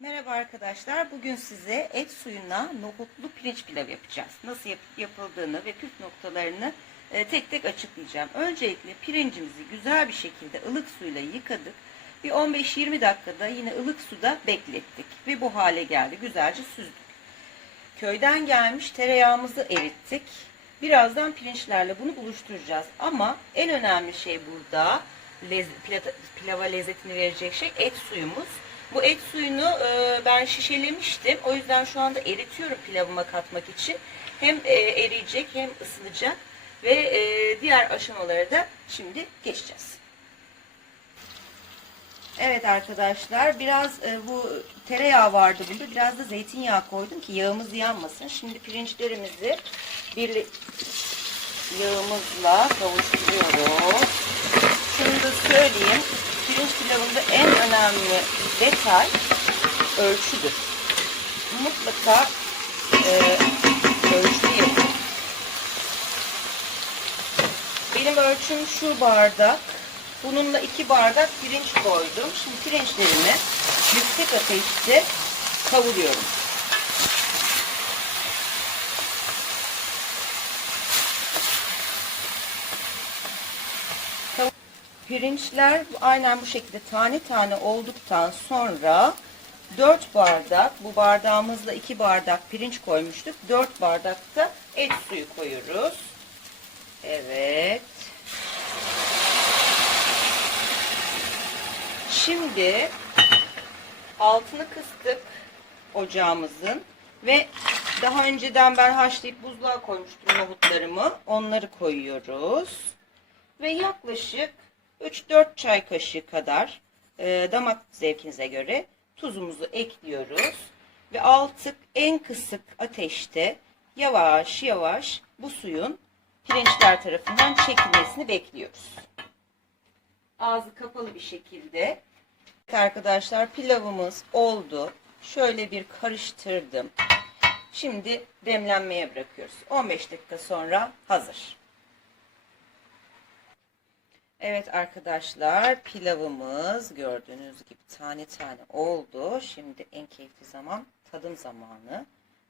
Merhaba arkadaşlar. Bugün size et suyuna nohutlu pirinç pilav yapacağız. Nasıl yap- yapıldığını ve püf noktalarını e, tek tek açıklayacağım. Öncelikle pirincimizi güzel bir şekilde ılık suyla yıkadık. Bir 15-20 dakikada yine ılık suda beklettik. Ve bu hale geldi. Güzelce süzdük. Köyden gelmiş tereyağımızı erittik. Birazdan pirinçlerle bunu buluşturacağız. Ama en önemli şey burada lez- pila- pilava lezzetini verecek şey et suyumuz. Bu et suyunu e, ben şişelemiştim. O yüzden şu anda eritiyorum pilavıma katmak için. Hem e, eriyecek hem ısınacak. Ve e, diğer aşamalara da şimdi geçeceğiz. Evet arkadaşlar biraz e, bu tereyağı vardı bunda biraz da zeytinyağı koydum ki yağımız yanmasın. Şimdi pirinçlerimizi bir yağımızla kavuşturuyoruz. Şunu da söyleyeyim pirinç pilavında en önemli detay ölçüdür. Mutlaka e, ölçülü yapın. Benim ölçüm şu bardak. Bununla iki bardak pirinç koydum. Şimdi pirinçlerimi yüksek ateşte kavuruyorum. Pirinçler aynen bu şekilde tane tane olduktan sonra 4 bardak, bu bardağımızla 2 bardak pirinç koymuştuk. 4 bardak da et suyu koyuyoruz. Evet. Şimdi altını kıstık ocağımızın ve daha önceden ben haşlayıp buzluğa koymuştum nohutlarımı. Onları koyuyoruz. Ve yaklaşık 3-4 çay kaşığı kadar e, damak zevkinize göre tuzumuzu ekliyoruz. Ve altı en kısık ateşte yavaş yavaş bu suyun pirinçler tarafından çekilmesini bekliyoruz ağzı kapalı bir şekilde. Evet Arkadaşlar pilavımız oldu. Şöyle bir karıştırdım. Şimdi demlenmeye bırakıyoruz. 15 dakika sonra hazır. Evet arkadaşlar pilavımız gördüğünüz gibi tane tane oldu. Şimdi en keyifli zaman tadım zamanı.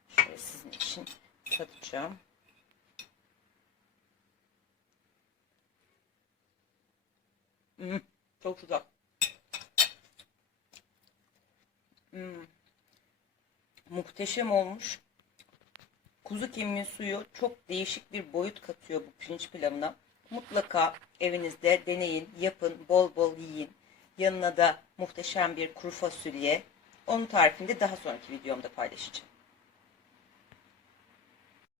Şöyle sizin için tadacağım. Hmm, çok güzel. Hmm. Muhteşem olmuş. Kuzu kemiği suyu çok değişik bir boyut katıyor bu pirinç pilavına. Mutlaka evinizde deneyin, yapın, bol bol yiyin. Yanına da muhteşem bir kuru fasulye. Onun tarifini de daha sonraki videomda paylaşacağım.